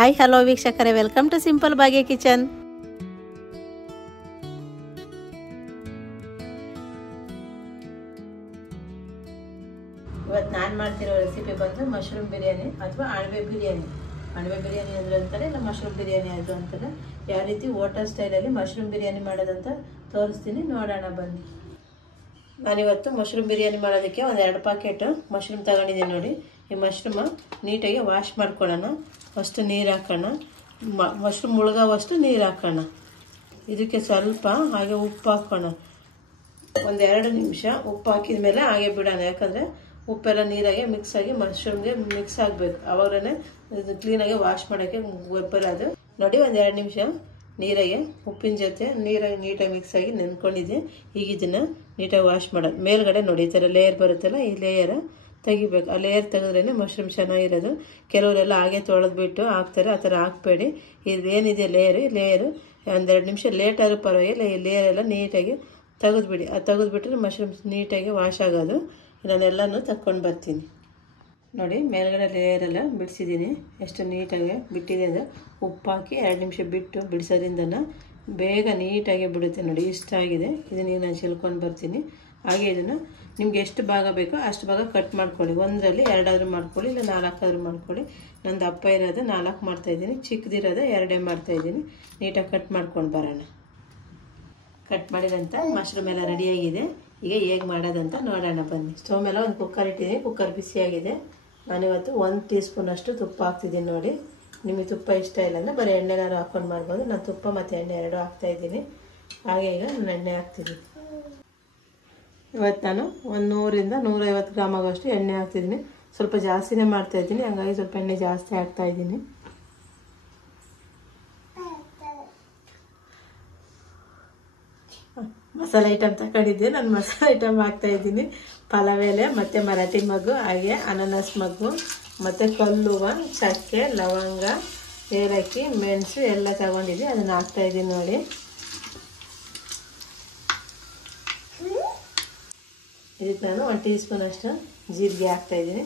Hi hello ವೀಕ್ಷಕರೇ, welcome to simple Bhagya kitchen. ಇವತ್ತು ನಾನು ಮಾಡ್ತಿರೋ ರೆಸಿಪಿ ಬಂದು ಮಶ್ರೂಮ್ ಬಿರಿಯಾನಿ ಅಥವಾ ಅಣಬೆ ಬಿರಿಯಾನಿ. ಅಣಬೆ ಬಿರಿಯಾನಿ ಅಂದರೂ ಅಂತಾರೆ, ಇಲ್ಲ ಮಶ್ರೂಮ್ ಬಿರಿಯಾನಿ ಆದರೂ ಅಂತಾರೆ. ಯಾವ ರೀತಿ ಹೋಟೆಲ್ ಸ್ಟೈಲಲ್ಲಿ ಮಶ್ರೂಮ್ ಬಿರಿಯಾನಿ ಮಾಡೋದಂತ ತೋರಿಸ್ತೀನಿ, ನೋಡೋಣ ಬನ್ನಿ. ನಾನಿವತ್ತು ಮಶ್ರೂಮ್ ಬಿರಿಯಾನಿ ಮಾಡೋದಕ್ಕೆ ಒಂದು 2 ಪ್ಯಾಕೆಟ್ ಮಶ್ರೂಮ್ ತಗೊಂಡಿದ್ದೀನಿ. ನೋಡಿ, ಈ ಮಶ್ರೂಮ ನೀಟಾಗಿ ವಾಶ್ ಮಾಡ್ಕೊಳ್ಳೋಣ. ಫಸ್ಟ್ ನೀರು ಹಾಕೋಣ, ಮಶ್ರೂಮ್ ಮುಳುಗೋವಷ್ಟು ನೀರು ಹಾಕೋಣ. ಇದಕ್ಕೆ ಸ್ವಲ್ಪ ಹಾಗೆ ಉಪ್ಪು ಹಾಕೋಣ. ಒಂದು 2 ನಿಮಿಷ ಉಪ್ಪು ಹಾಕಿದ ಮೇಲೆ ಹಾಗೆ ಬಿಡೋಣ. ಯಾಕಂದರೆ ಉಪ್ಪೆಲ್ಲ ನೀರಾಗೆ ಮಿಕ್ಸ್ ಆಗಿ ಮಶ್ರೂಮ್ಗೆ ಮಿಕ್ಸ್ ಆಗಬೇಕು. ಅವಾಗಲೇ ಇದು ಕ್ಲೀನಾಗಿ ವಾಶ್ ಮಾಡೋಕ್ಕೆ ಬರೋದು. ನೋಡಿ, ಒಂದು 2 ನಿಮಿಷ ನೀರಾಗೆ ಉಪ್ಪಿನ ಜೊತೆ ನೀರಾಗಿ ನೀಟಾಗಿ ಮಿಕ್ಸ್ ಆಗಿ ನೆನ್ಕೊಂಡಿದ್ದೆ. ಈಗ ಇದನ್ನು ನೀಟಾಗಿ ವಾಶ್ ಮಾಡೋದು. ಮೇಲ್ಗಡೆ ನೋಡಿ ಈ ಥರ ಲೇಯರ್ ಬರುತ್ತಲ್ಲ, ಈ ಲೇಯರ್ ತೆಗಿಬೇಕು. ಆ ಲೇಯರ್ ತೆಗೆದ್ರೇ ಮಶ್ರೂಮ್ ಚೆನ್ನಾಗಿರೋದು. ಕೆಲವರೆಲ್ಲ ಹಾಗೆ ತೊಳೆದ್ಬಿಟ್ಟು ಹಾಕ್ತಾರೆ, ಆ ಥರ ಹಾಕಬೇಡಿ. ಇದೇನಿದೆ ಲೇಯರು ಒಂದು 2 ನಿಮಿಷ ಲೇಟ್ ಆದರೂ ಪರವಾಗಿಲ್ಲ, ಈ ಲೇಯರ್ ಎಲ್ಲ ನೀಟಾಗಿ ತೆಗೆದ್ಬಿಡಿ. ಅದು ತೆಗೆದ್ಬಿಟ್ರೆ ಮಶ್ರೂಮ್ ನೀಟಾಗಿ ವಾಶ್ ಆಗೋದು. ನಾನೆಲ್ಲನೂ ತಕ್ಕೊಂಡು ಬರ್ತೀನಿ. ನೋಡಿ, ಮೇಲ್ಗಡೆ ಲೇಯರೆಲ್ಲ ಬಿಡಿಸಿದ್ದೀನಿ. ಎಷ್ಟು ನೀಟಾಗಿ ಬಿಟ್ಟಿದೆ ಅಂದರೆ ಉಪ್ಪು ಹಾಕಿ 2 ನಿಮಿಷ ಬಿಟ್ಟು ಬಿಡಿಸೋದ್ರಿಂದ ಬೇಗ ನೀಟಾಗಿ ಬಿಡುತ್ತೆ. ನೋಡಿ, ಇಷ್ಟ ಆಗಿದೆ. ಇದನ್ನ ನಾನು ಚಿಲ್ಕೊಂಡು ಬರ್ತೀನಿ. ಹಾಗೆ ಇದನ್ನು ನಿಮ್ಗೆ ಎಷ್ಟು ಭಾಗ ಬೇಕೋ ಅಷ್ಟು ಭಾಗ ಕಟ್ ಮಾಡ್ಕೊಳ್ಳಿ. ಒಂದರಲ್ಲಿ 2 ಆದರೂ ಮಾಡ್ಕೊಳ್ಳಿ, ಇಲ್ಲ 4 ಆದರೂ ಮಾಡ್ಕೊಳ್ಳಿ. ನಾನು ದಪ್ಪ ಇರೋದು 4 ಮಾಡ್ತಾಯಿದ್ದೀನಿ, ಚಿಕ್ಕದಿರೋದು 2 ಮಾಡ್ತಾಯಿದ್ದೀನಿ. ನೀಟಾಗಿ ಕಟ್ ಮಾಡ್ಕೊಂಡು ಬರೋಣ. ಕಟ್ ಮಾಡಿದಂಥ ಮಶ್ರೂಮ್ ಎಲ್ಲ ರೆಡಿಯಾಗಿದೆ. ಈಗ ಹೇಗೆ ಮಾಡೋದಂತ ನೋಡೋಣ ಬನ್ನಿ. ಸ್ಟವ್ ಮೇಲೆ ಒಂದು ಕುಕ್ಕರ್ ಇಟ್ಟಿದ್ದೀನಿ. ಕುಕ್ಕರ್ ಬಿಸಿಯಾಗಿದೆ. ನಾನಿವತ್ತು 1 ಟೀ ಸ್ಪೂನಷ್ಟು ತುಪ್ಪ ಹಾಕ್ತಿದ್ದೀನಿ. ನೋಡಿ, ನಿಮಗೆ ತುಪ್ಪ ಇಷ್ಟ ಇಲ್ಲ ಅಂದರೆ ಬರೀ ಎಣ್ಣೆನಾರು ಹಾಕ್ಕೊಂಡು ಮಾಡ್ಬೋದು. ನಾನು ತುಪ್ಪ ಮತ್ತು ಎಣ್ಣೆ 2 ಹಾಕ್ತಾಯಿದ್ದೀನಿ. ಹಾಗೆ ಈಗ ನಾನು ಎಣ್ಣೆ ಹಾಕ್ತಿದ್ದೀನಿ. ಇವತ್ತು ನಾನು 100ರಿಂದ 150 ಗ್ರಾಮ್ ಆಗೋಷ್ಟು ಎಣ್ಣೆ ಹಾಕ್ತಿದ್ದೀನಿ. ಸ್ವಲ್ಪ ಜಾಸ್ತಿನೇ ಮಾಡ್ತಾಯಿದ್ದೀನಿ, ಹಂಗಾಗಿ ಸ್ವಲ್ಪ ಎಣ್ಣೆ ಜಾಸ್ತಿ ಹಾಕ್ತಾಯಿದ್ದೀನಿ. ಮಸಾಲೆ ಐಟಮ್ ತಗೊಂಡಿದ್ದೆ. ನಾನು ಮಸಾಲೆ ಐಟಮ್ ಹಾಕ್ತಾಯಿದ್ದೀನಿ. ಪಲಾವ್ ಎಲೆ ಮತ್ತು ಮರಾಠಿ ಮಗ್ಗು, ಹಾಗೆ ಅನಾನಸ್ ಮಗ್ಗು ಮತ್ತು ಕಲ್ಲುವ, ಚಕ್ಕೆ, ಲವಂಗ, ಏಲಕ್ಕಿ, ಮೆಣಸು ಎಲ್ಲ ತಗೊಂಡಿದ್ದೆ. ಅದನ್ನು ಹಾಕ್ತಾಯಿದ್ದೀನಿ. ನೋಡಿ, ಇದಕ್ಕೆ ನಾನು 1 ಟೀ ಸ್ಪೂನಷ್ಟು ಜೀರಿಗೆ ಹಾಕ್ತಾಯಿದ್ದೀನಿ.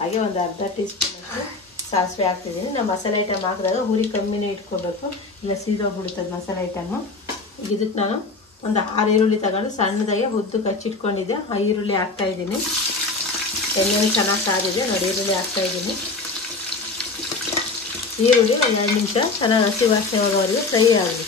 ಹಾಗೆ ಒಂದು ಅರ್ಧ ಟೀ ಸ್ಪೂನಷ್ಟು ಸಾಸಿವೆ ಹಾಕ್ತಿದ್ದೀನಿ. ನಾವು ಮಸಾಲೆ ಐಟಮ್ ಹಾಕಿದಾಗ ಹುರಿ ಕಮ್ಮಿನೇ ಇಟ್ಕೋಬೇಕು, ಇಲ್ಲ ಸೀದೋಗ್ಬಿಡುತ್ತದೆ ಮಸಾಲೆ ಐಟಮು. ಈಗ ಇದಕ್ಕೆ ನಾನು ಒಂದು 6 ಈರುಳ್ಳಿ ತಗೊಂಡು ಸಣ್ಣದಾಗೆ ಉದ್ದು ಕಚ್ಚಿಟ್ಕೊಂಡಿದ್ದೆ. ಆ ಈರುಳ್ಳಿ ಹಾಕ್ತಾಯಿದ್ದೀನಿ. ಎಣ್ಣೆ ಚೆನ್ನಾಗಿ ಕಾದಿದೆ. ನೋಡಿ, ಈರುಳ್ಳಿ ಹಾಕ್ತಾಯಿದ್ದೀನಿ. ಈರುಳ್ಳಿ ಒಂದು 2 ನಿಮಿಷ ಚೆನ್ನಾಗಿ ಹಸಿ ವಾಸನೆ ಹೋಗೋವರೆಗೆ ಫ್ರೈ ಆಗಲಿ.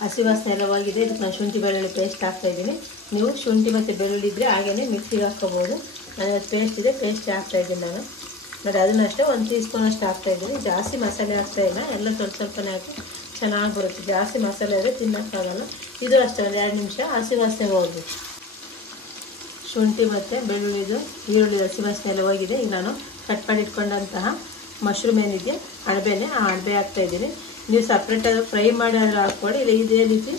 ಹಸಿ ವಾಸನೆ ಎಲ್ಲ ಹೋಗಿದೆ. ಇದಕ್ಕೆ ನಾನು ಶುಂಠಿ ಬೆಳ್ಳುಳ್ಳಿ ಪೇಸ್ಟ್ ಹಾಕ್ತಾಯಿದ್ದೀನಿ. ನೀವು ಶುಂಠಿ ಮತ್ತು ಬೆಳ್ಳುಳ್ಳಿ ಇದ್ದರೆ ಹಾಗೇ ಮಿಕ್ಸಿಗೆ ಹಾಕ್ಕೋಬೋದು. ನಾನು ಪೇಸ್ಟ್ ಇದೆ, ಪೇಸ್ಟ್ ಹಾಕ್ತಾಯಿದ್ದೀನಿ ನಾನು. ನೋಡಿ, ಅದನ್ನಷ್ಟೇ 1 ಟೀ ಸ್ಪೂನಷ್ಟು ಹಾಕ್ತಾಯಿದ್ದೀನಿ. ಜಾಸ್ತಿ ಮಸಾಲೆ ಹಾಕ್ತಾಯಿಲ್ಲ, ಎಲ್ಲ ಸ್ವಲ್ಪನೇ ಹಾಕಿ ಚೆನ್ನಾಗಿ ಬರುತ್ತೆ. ಜಾಸ್ತಿ ಮಸಾಲೆ ಆದರೆ ತಿನ್ನೋಕ್ಕಾಗಲ್ಲ. ಇದು ಅಷ್ಟೇ ಒಂದು 2 ನಿಮಿಷ ಹಸಿ ವಾಸನೆ ಹೋಗಿ. ಶುಂಠಿ ಮತ್ತು ಬೆಳ್ಳುಳ್ಳಿದು ಈರುಳ್ಳಿ ಹಸಿ ವಾಸನೆ ಎಲ್ಲ ಹೋಗಿದೆ. ಈಗ ನಾನು ಕಟ್ ಮಾಡಿ ಇಟ್ಕೊಂಡಂತಹ ಮಶ್ರೂಮ್ ಏನಿದೆ ಅಣಬೆನೇ, ಆ ಅಣಬೆ ಹಾಕ್ತಾಯಿದ್ದೀನಿ. ನೀವು ಸಪ್ರೇಟಾಗಿ ಫ್ರೈ ಮಾಡಿ ಹಾಕ್ಕೊಡಿ, ಇಲ್ಲ ಇದೇ ರೀತಿ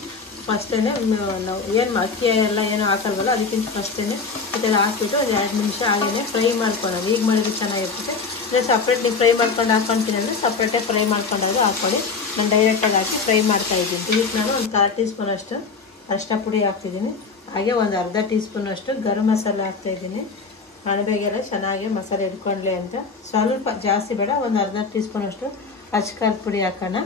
ಫಸ್ಟೇ ನಾವು ಏನು ಅಕ್ಕಿ ಎಲ್ಲ ಏನೋ ಹಾಕಲ್ವಲ್ಲ, ಅದಕ್ಕಿಂತ ಫಸ್ಟೇ ಈ ಥರ ಹಾಕ್ಬಿಟ್ಟು ಒಂದು 2 ನಿಮಿಷ ಹಾಗೇ ಫ್ರೈ ಮಾಡ್ಕೊಳ್ಳೋದು. ಈಗ ಮಾಡಿದ್ರೆ ಚೆನ್ನಾಗಿರ್ತದೆ. ಇಲ್ಲ ಸಪ್ರೇಟ್ ನೀವು ಫ್ರೈ ಮಾಡ್ಕೊಂಡು ಹಾಕ್ಕೊತೀನಿ ಅಂದರೆ ಸಪ್ರೇಟಾಗಿ ಫ್ರೈ ಮಾಡ್ಕೊಂಡಾದ್ರು ಹಾಕ್ಕೊಳ್ಳಿ. ನಾನು ಡೈರೆಕ್ಟಾಗಿ ಹಾಕಿ ಫ್ರೈ ಮಾಡ್ತಾಯಿದ್ದೀನಿ. ಇದಕ್ಕೆ ನಾನು ಒಂದು 1/4 ಟೀ ಸ್ಪೂನಷ್ಟು ಅರಿಶಿನ ಪುಡಿ ಹಾಕ್ತಿದ್ದೀನಿ. ಹಾಗೆ ಒಂದು ಅರ್ಧ ಟೀ ಸ್ಪೂನಷ್ಟು ಗರಂ ಮಸಾಲೆ ಹಾಕ್ತಾಯಿದ್ದೀನಿ. ಅಣಬೆಗೆಲ್ಲ ಚೆನ್ನಾಗಿ ಮಸಾಲೆ ಹಿಡ್ಕೊಳ್ಳಿ ಅಂತ. ಸ್ವಲ್ಪ ಜಾಸ್ತಿ ಬೇಡ, ಒಂದು ಅರ್ಧ ಟೀ ಸ್ಪೂನಷ್ಟು ಖಾರದ ಪುಡಿ ಹಾಕೋಣ.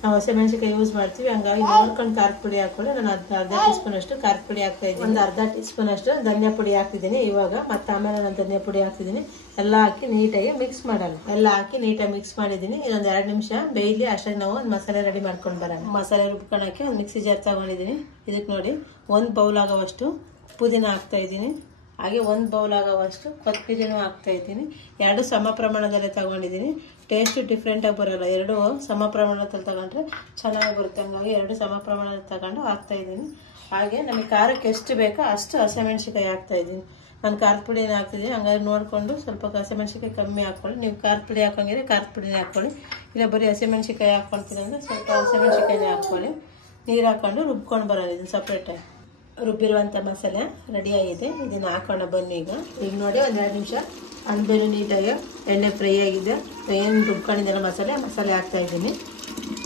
ನಾವು ಹಸಿಮೆಣಸಿನ್ಕಾಯಿ ಯೂಸ್ ಮಾಡ್ತೀವಿ, ಹಂಗಾಗಿ ನೋಡ್ಕೊಂಡು ಖಾರದ ಪುಡಿ ಹಾಕ್ಕೊಳ್ಳಿ. ನಾನು ಅರ್ಧ ಟೀ ಸ್ಪೂನಷ್ಟು ಖಾರದ ಪುಡಿ ಹಾಕ್ತಾಯಿದ್ದೀನಿ. ಒಂದು ಅರ್ಧ ಟೀ ಸ್ಪೂನಷ್ಟು ಧನಿಯಾ ಪುಡಿ ಹಾಕ್ತಿದ್ದೀನಿ. ಇವಾಗ ಮತ್ತು ಆಮೇಲೆ ನಾನು ಧನಿಯಾ ಪುಡಿ ಹಾಕ್ತಿದ್ದೀನಿ. ಎಲ್ಲ ಹಾಕಿ ನೀಟಾಗಿ ಮಿಕ್ಸ್ ಮಾಡೋಣ. ಎಲ್ಲ ಹಾಕಿ ನೀಟಾಗಿ ಮಿಕ್ಸ್ ಮಾಡಿದ್ದೀನಿ. ಇನ್ನೊಂದು 2 ನಿಮಿಷ ಬೇಯಲಿ. ಅಷ್ಟಾಗಿ ನಾವು ಒಂದು ಮಸಾಲೆ ರೆಡಿ ಮಾಡ್ಕೊಂಡು ಬರೋಣ. ಮಸಾಲೆ ರುಬ್ಕೊಳ್ಳೋಕ್ಕೆ ಒಂದು ಮಿಕ್ಸಿ ಜಾರ್ ತಗೊಂಡಿದ್ದೀನಿ. ಇದಕ್ಕೆ ನೋಡಿ, 1 ಬೌಲ್ ಆಗೋವಷ್ಟು ಪುದೀನ ಹಾಕ್ತಾಯಿದ್ದೀನಿ. ಹಾಗೆ 1 ಬೌಲ್ ಆಗೋವಷ್ಟು ಕೊತ್ತಂಬರಿನೂ ಹಾಕ್ತಾಯಿದ್ದೀನಿ. 2 ಸಮ ಪ್ರಮಾಣದಲ್ಲೇ ತಗೊಂಡಿದ್ದೀನಿ. ಟೇಸ್ಟು ಡಿಫ್ರೆಂಟಾಗಿ ಬರೋಲ್ಲ. 2 ಸಮ ಪ್ರಮಾಣದಲ್ಲಿ ತಗೊಂಡ್ರೆ ಚೆನ್ನಾಗಿ ಬರುತ್ತೆ. ಹಂಗಾಗಿ 2 ಸಮ ಪ್ರಮಾಣದಲ್ಲಿ ತಗೊಂಡು ಹಾಕ್ತಾಯಿದ್ದೀನಿ. ಹಾಗೆ ನಮಗೆ ಖಾರಕ್ಕೆ ಎಷ್ಟು ಬೇಕೋ ಅಷ್ಟು ಹಸಿಮೆಣಸಿನ್ಕಾಯಿ ಹಾಕ್ತಾಯಿದ್ದೀನಿ. ನಾನು ಖಾರದ ಪುಡಿನ ಹಾಕ್ತಿದ್ದೀನಿ, ಹಂಗಾಗಿ ನೋಡಿಕೊಂಡು ಸ್ವಲ್ಪ ಹಸಿಮೆಣಸಿನ್ಕಾಯಿ ಕಮ್ಮಿ ಹಾಕ್ಕೊಳ್ಳಿ. ನೀವು ಖಾರದ ಪುಡಿ ಹಾಕೋಂಗಿದ್ರೆ ಖಾರದ ಪುಡಿನೇ ಹಾಕ್ಕೊಳ್ಳಿ, ಇಲ್ಲ ಬರೀ ಹಸಿಮೆಣಸಿನ್ಕಾಯಿ ಹಾಕ್ಕೊಳ್ತೀನಿ ಅಂದರೆ ಸ್ವಲ್ಪ ಹಸಿಮೆಣಸಿನ್ಕಾಯಿನೇ ಹಾಕ್ಕೊಳ್ಳಿ. ನೀರು ಹಾಕ್ಕೊಂಡು ರುಬ್ಕೊಂಡು ಬರೋದು. ಇದನ್ನು ಸಪ್ರೇಟಾಗಿ ರುಬ್ಬಿರುವಂಥ ಮಸಾಲೆ ರೆಡಿಯಾಗಿದೆ. ಇದನ್ನು ಹಾಕೋಣ ಬನ್ನಿ. ಈಗ ನೋಡಿ, ಒಂದು 2 ನಿಮಿಷ ಅಣಬೆನೂ ನೀಟಾಗಿ ಎಣ್ಣೆ ಫ್ರೈ ಆಗಿದೆ. ಏನು ರುಬ್ಕೊಂಡಿದ್ದೆಲ್ಲ ಮಸಾಲೆ ಹಾಕ್ತಾಯಿದ್ದೀನಿ.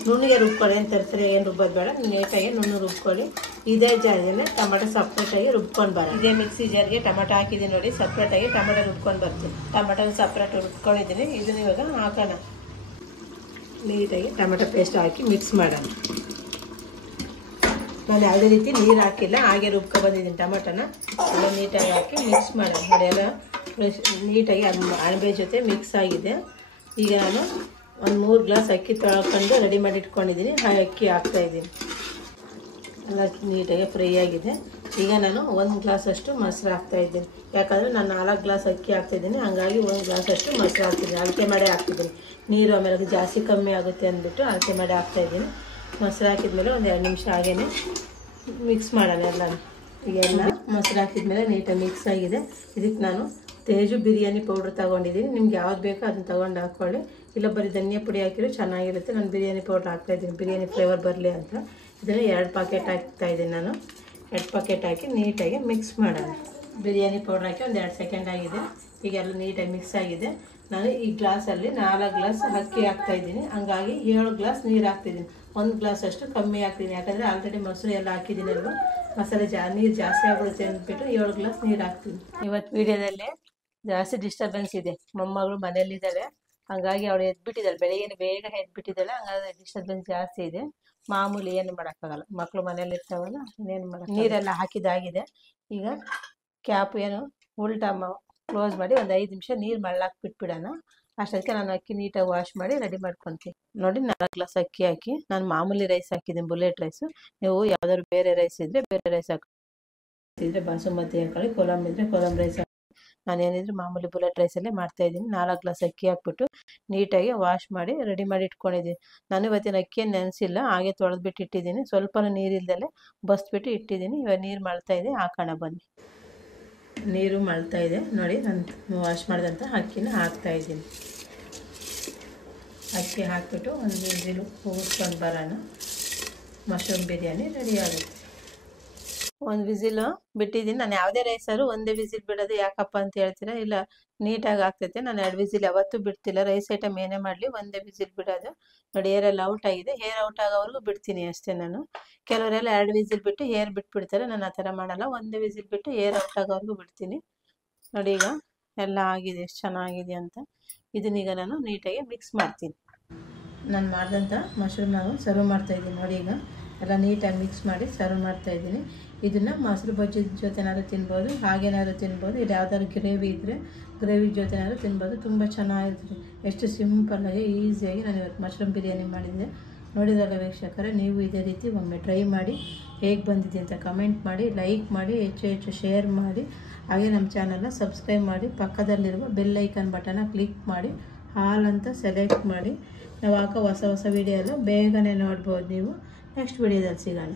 ನುಣ್ಣಗೆ ರುಬ್ಕೊಳ್ಳಿ, ಏನು ತರ್ತಾರೆ ಏನು ರುಬ್ಬೋದು ಬೇಡ. ನೀಟಾಗಿ ನುಣ್ಣಗೆ ರುಬ್ಕೊಳ್ಳಿ. ಇದೇ ಜಾರಿಗೆ ಟೊಮೆಟೊ ಸಪ್ರೇಟಾಗಿ ರುಬ್ಕೊಂಡು ಬರ. ಇದೇ ಮಿಕ್ಸಿ ಜಾರ್ಗೆ ಟೊಮೆಟೊ ಹಾಕಿದ್ದೀನಿ ನೋಡಿ, ಸಪ್ರೇಟಾಗಿ ಟೊಮೆಟೊ ರುಬ್ಕೊಂಡು ಬರ್ತೀನಿ. ಟೊಮೆಟೊ ಸಪ್ರೇಟ್ ರುಬ್ಕೊಂಡಿದ್ದೀನಿ. ಇದನ್ನ ಇವಾಗ ಹಾಕೋಣ. ನೀಟಾಗಿ ಟೊಮೆಟೊ ಪೇಸ್ಟ್ ಹಾಕಿ ಮಿಕ್ಸ್ ಮಾಡೋಣ. ನಾನು ಯಾವುದೇ ರೀತಿ ನೀರು ಹಾಕಿಲ್ಲ, ಹಾಗೆ ರುಬ್ಕೊ ಬಂದಿದ್ದೀನಿ. ಟೊಮೆಟೊನ ಎಲ್ಲ ನೀಟಾಗಿ ಹಾಕಿ ಮಿಕ್ಸ್ ಮಾಡೋಣ ನೋಡಿ. ಎಲ್ಲ ನೀಟಾಗಿ ಅಣಬೆ ಜೊತೆ ಮಿಕ್ಸ್ ಆಗಿದೆ. ಈಗ ನಾನು ಒಂದು 3 ಗ್ಲಾಸ್ ಅಕ್ಕಿ ತೊಳ್ಕೊಂಡು ರೆಡಿ ಮಾಡಿ ಇಟ್ಕೊಂಡಿದ್ದೀನಿ. ಆ ಅಕ್ಕಿ ಹಾಕ್ತಾಯಿದ್ದೀನಿ. ಎಲ್ಲ ನೀಟಾಗಿ ಫ್ರೈ ಆಗಿದೆ. ಈಗ ನಾನು 1 ಗ್ಲಾಸಷ್ಟು ಮೊಸರು ಹಾಕ್ತಾಯಿದ್ದೀನಿ. ಯಾಕಂದರೆ ನಾನು 4 ಗ್ಲಾಸ್ ಅಕ್ಕಿ ಹಾಕ್ತಾಯಿದ್ದೀನಿ, ಹಾಗಾಗಿ 1 ಗ್ಲಾಸಷ್ಟು ಮೊಸರು ಹಾಕ್ತಿದ್ದೀನಿ. ಅಳತೆ ಮಾಡಿ ಹಾಕ್ತಿದ್ದೀನಿ. ನೀರು ಆಮೇಲೆ ಜಾಸ್ತಿ ಕಮ್ಮಿ ಆಗುತ್ತೆ ಅಂದ್ಬಿಟ್ಟು ಅಳತೆ ಮಾಡಿ ಹಾಕ್ತಾಯಿದ್ದೀನಿ. ಮೊಸರು ಹಾಕಿದ್ಮೇಲೆ ಒಂದು 2 ನಿಮಿಷ ಹಾಗೇ ಮಿಕ್ಸ್ ಮಾಡೋಣ ಎಲ್ಲ. ಈಗೆಲ್ಲ ಮೊಸರು ಹಾಕಿದ್ಮೇಲೆ ನೀಟಾಗಿ ಮಿಕ್ಸ್ ಆಗಿದೆ. ಇದಕ್ಕೆ ನಾನು ತೇಜು ಬಿರಿಯಾನಿ ಪೌಡ್ರ್ ತೊಗೊಂಡಿದ್ದೀನಿ. ನಿಮ್ಗೆ ಯಾವ್ದು ಬೇಕೋ ಅದನ್ನು ತೊಗೊಂಡು ಹಾಕ್ಕೊಳ್ಳಿ. ಇಲ್ಲ ಬರೀ ಧನಿಯಾ ಪುಡಿ ಹಾಕಿರೋ ಚೆನ್ನಾಗಿರುತ್ತೆ. ನಾನು ಬಿರಿಯಾನಿ ಪೌಡ್ರ್ ಹಾಕ್ತಾಯಿದ್ದೀನಿ, ಬಿರಿಯಾನಿ ಫ್ಲೇವರ್ ಬರಲಿ ಅಂತ. ಇದನ್ನು 2 ಪ್ಯಾಕೆಟ್ ಹಾಕ್ತಾಯಿದ್ದೀನಿ ನಾನು. 2 ಪ್ಯಾಕೆಟ್ ಹಾಕಿ ನೀಟಾಗಿ ಮಿಕ್ಸ್ ಮಾಡೋಣ. ಬಿರಿಯಾನಿ ಪೌಡ್ರ್ ಹಾಕಿ ಒಂದು 2 ಸೆಕೆಂಡ್ ಆಗಿದೆ. ಈಗೆಲ್ಲ ನೀಟಾಗಿ ಮಿಕ್ಸ್ ಆಗಿದೆ. ನಾನು ಈ ಗ್ಲಾಸಲ್ಲಿ 4 ಗ್ಲಾಸ್ ಅಕ್ಕಿ ಹಾಕ್ತಾಯಿದ್ದೀನಿ, ಹಂಗಾಗಿ 7 ಗ್ಲಾಸ್ ನೀರು ಹಾಕ್ತಿದ್ದೀನಿ. 1 ಗ್ಲಾಸ್ ಅಷ್ಟು ಕಮ್ಮಿ ಹಾಕ್ತೀನಿ, ಯಾಕಂದರೆ ಆಲ್ರೆಡಿ ಮೊಸರು ಎಲ್ಲ ಹಾಕಿದ್ದೀನಿ ಅಲ್ವ, ಮಸಾಲೆ ನೀರು ಜಾಸ್ತಿ ಆಗ್ಬಿಡುತ್ತೆ ಅಂದ್ಬಿಟ್ಟು 7 ಗ್ಲಾಸ್ ನೀರು ಹಾಕ್ತೀನಿ. ಇವತ್ತು ವೀಡಿಯೋದಲ್ಲಿ ಜಾಸ್ತಿ ಡಿಸ್ಟರ್ಬೆನ್ಸ್ ಇದೆ. ಮೊಮ್ಮಗಳು ಮನೇಲಿದ್ದಾಳೆ, ಹಂಗಾಗಿ ಅವಳು ಎದ್ಬಿಟ್ಟಿದ್ದಾಳೆ. ಬೆಳಗ್ಗೆ ಬೇಗ ಎದ್ಬಿಟ್ಟಿದ್ದಾಳೆ, ಹಂಗಾಗಿ ಡಿಸ್ಟರ್ಬೆನ್ಸ್ ಜಾಸ್ತಿ ಇದೆ. ಮಾಮೂಲಿ ಏನು ಮಾಡೋಕ್ಕಾಗಲ್ಲ, ಮಕ್ಕಳು ಮನೇಲಿ ಇರ್ತಾವಲ್ಲ, ಇನ್ನೇನು ಮಾಡೋದು. ನೀರೆಲ್ಲ ಹಾಕಿದ್ದಾಗಿದೆ. ಈಗ ಕ್ಯಾಪ್ ಏನು ಉಲ್ಟಾ ಕ್ಲೋಸ್ ಮಾಡಿ ಒಂದು 5 ನಿಮಿಷ ನೀರು ಮಳ್ಳಾಕಿ ಬಿಟ್ಬಿಡೋಣ. ಅಷ್ಟೊತ್ತಿಗೆ ನಾನು ಅಕ್ಕಿ ನೀಟಾಗಿ ವಾಶ್ ಮಾಡಿ ರೆಡಿ ಮಾಡ್ಕೊತೀನಿ ನೋಡಿ. 4 ಗ್ಲಾಸ್ ಅಕ್ಕಿ ಹಾಕಿ ನಾನು ಮಾಮೂಲಿ ರೈಸ್ ಹಾಕಿದ್ದೀನಿ, ಬುಲೆಟ್ ರೈಸು. ನೀವು ಯಾವ್ದಾದ್ರು ಬೇರೆ ರೈಸ್ ಇದ್ದರೆ ಬೇರೆ ರೈಸ್ ಹಾಕಿದ್ರೆ ಬಾಸುಮತಿ ಹಾಕೊಳ್ಳಿ, ಕೊಲಮ್ ಇದ್ದರೆ ಕೊಲಮ್ ರೈಸ್ ಹಾಕಿ. ನಾನೇನಿದ್ರು ಮಾಮೂಲಿ ಬುಲೆಟ್ ರೈಸಲ್ಲೇ ಮಾಡ್ತಾಯಿದ್ದೀನಿ. 4 ಗ್ಲಾಸ್ ಅಕ್ಕಿ ಹಾಕ್ಬಿಟ್ಟು ನೀಟಾಗಿ ವಾಶ್ ಮಾಡಿ ರೆಡಿ ಮಾಡಿ ಇಟ್ಕೊಂಡಿದ್ದೀನಿ. ನಾನು ಇವತ್ತಿನ ಅಕ್ಕಿಯನ್ನು ನೆನೆಸಿಲ್ಲ, ಹಾಗೆ ತೊಳೆದ್ಬಿಟ್ಟು ಇಟ್ಟಿದ್ದೀನಿ. ಸ್ವಲ್ಪ ನೀರಿಲ್ದಲ್ಲೇ ಬಸ್ಬಿಟ್ಟು ಇಟ್ಟಿದ್ದೀನಿ. ಇವಾಗ ನೀರು ಮಾಡ್ತಾಯಿದೆ, ಹಾಕೋಣ ಬನ್ನಿ. ನೀರು ಮಳ್ತಾ ಇದೆ ನೋಡಿ. ನಾನು ವಾಶ್ ಮಾಡಿದಂಥ ಅಕ್ಕಿನ ಹಾಕ್ತಾಯಿದ್ದೀನಿ. ಅಕ್ಕಿ ಹಾಕಿಬಿಟ್ಟು ಒಂದು ವಿಸಿಲು ಕೂಗಿಸ್ಕೊಂಡು ಬರೋಣ. ಮಶ್ರೂಮ್ ಬಿರಿಯಾನಿ ರೆಡಿ ಆಗುತ್ತೆ. 1 ವಿಸಿಲು ಬಿಟ್ಟಿದ್ದೀನಿ. ನಾನು ಯಾವುದೇ ರೈಸರು ಒಂದೇ ವಿಸಿಲ್ ಬಿಡೋದು ಯಾಕಪ್ಪ ಅಂತ ಹೇಳ್ತೀರಾ? ಇಲ್ಲ, ನೀಟಾಗಿ ಆಗ್ತೈತೆ. ನಾನು 2 ವಿಸಿಲ್ ಯಾವತ್ತೂ ಬಿಡ್ತಿಲ್ಲ. ರೈಸ್ ಐಟಮ್ ಏನೇ ಮಾಡಲಿ ಒಂದೇ ವಿಸಿಲ್ ಬಿಡೋದು ನೋಡಿ. ಏರೆಲ್ಲ ಔಟ್ ಆಗಿದೆ, ಹೇರ್ ಔಟ್ ಆಗೋವರೆಗೂ ಬಿಡ್ತೀನಿ ಅಷ್ಟೇ ನಾನು. ಕೆಲವರೆಲ್ಲ 2 ವಿಸಿಲ್ ಬಿಟ್ಟು ಹೇರ್ ಬಿಟ್ಬಿಡ್ತಾರೆ. ನಾನು ಆ ಥರ ಮಾಡಲ್ಲ, ಒಂದೇ ವಿಸಿಲ್ ಬಿಟ್ಟು ಹೇರ್ ಔಟ್ ಆಗೋವರೆಗೂ ಬಿಡ್ತೀನಿ ನೋಡಿ. ಈಗ ಎಲ್ಲ ಆಗಿದೆ, ಎಷ್ಟು ಚೆನ್ನಾಗಿದೆ ಅಂತ. ಇದನ್ನೀಗ ನಾನು ನೀಟಾಗಿ ಮಿಕ್ಸ್ ಮಾಡ್ತೀನಿ. ನಾನು ಮಾಡಿದಂಥ ಮಶ್ರೂಮ್ ನಾವು ಸರ್ವ್ ಮಾಡ್ತಾಯಿದ್ದೀನಿ ನೋಡಿ. ಈಗ ಎಲ್ಲ ನೀಟಾಗಿ ಮಿಕ್ಸ್ ಮಾಡಿ ಸರ್ವ್ ಮಾಡ್ತಾಯಿದ್ದೀನಿ. ಇದನ್ನು ಮೊಸರು ಬಜ್ಜಿ ಜೊತೆನಾದ್ರು ತಿನ್ಬೋದು, ಹಾಗೇನಾದ್ರು ತಿನ್ಬೋದು. ಇದು ಯಾವ್ದಾದ್ರು ಗ್ರೇವಿ ಇದ್ದರೆ ಗ್ರೇವಿ ಜೊತೆನಾದ್ರು ತಿನ್ಬೋದು. ತುಂಬ ಚೆನ್ನಾಗಿರ್ತದೆ. ಎಷ್ಟು ಸಿಂಪಲ್ಲಾಗಿ ಈಸಿಯಾಗಿ ನಾನು ಇವತ್ತು ಮಶ್ರೂಮ್ ಬಿರಿಯಾನಿ ಮಾಡಿದ್ದೆ. ನೋಡಿದ್ರಲ್ಲ ವೀಕ್ಷಕರೇ, ನೀವು ಇದೇ ರೀತಿ ಒಮ್ಮೆ ಟ್ರೈ ಮಾಡಿ ಹೇಗೆ ಬಂದಿದೆ ಅಂತ ಕಮೆಂಟ್ ಮಾಡಿ, ಲೈಕ್ ಮಾಡಿ, ಹೆಚ್ಚು ಶೇರ್ ಮಾಡಿ. ಹಾಗೆ ನಮ್ಮ ಚಾನಲ್ನ ಸಬ್ಸ್ಕ್ರೈಬ್ ಮಾಡಿ, ಪಕ್ಕದಲ್ಲಿರುವ ಬೆಲ್ ಐಕಾನ್ ಬಟನ್ನ ಕ್ಲಿಕ್ ಮಾಡಿ, ಹಾಲ್ ಅಂತ ಸೆಲೆಕ್ಟ್ ಮಾಡಿ. ನಾವು ಹಾಕೋ ಹೊಸ ವಿಡಿಯೋ ಎಲ್ಲ ಬೇಗನೆ ನೋಡ್ಬೋದು ನೀವು. ನೆಕ್ಸ್ಟ್ ವಿಡಿಯೋದಲ್ಲಿ ಸಿಗೋಣ.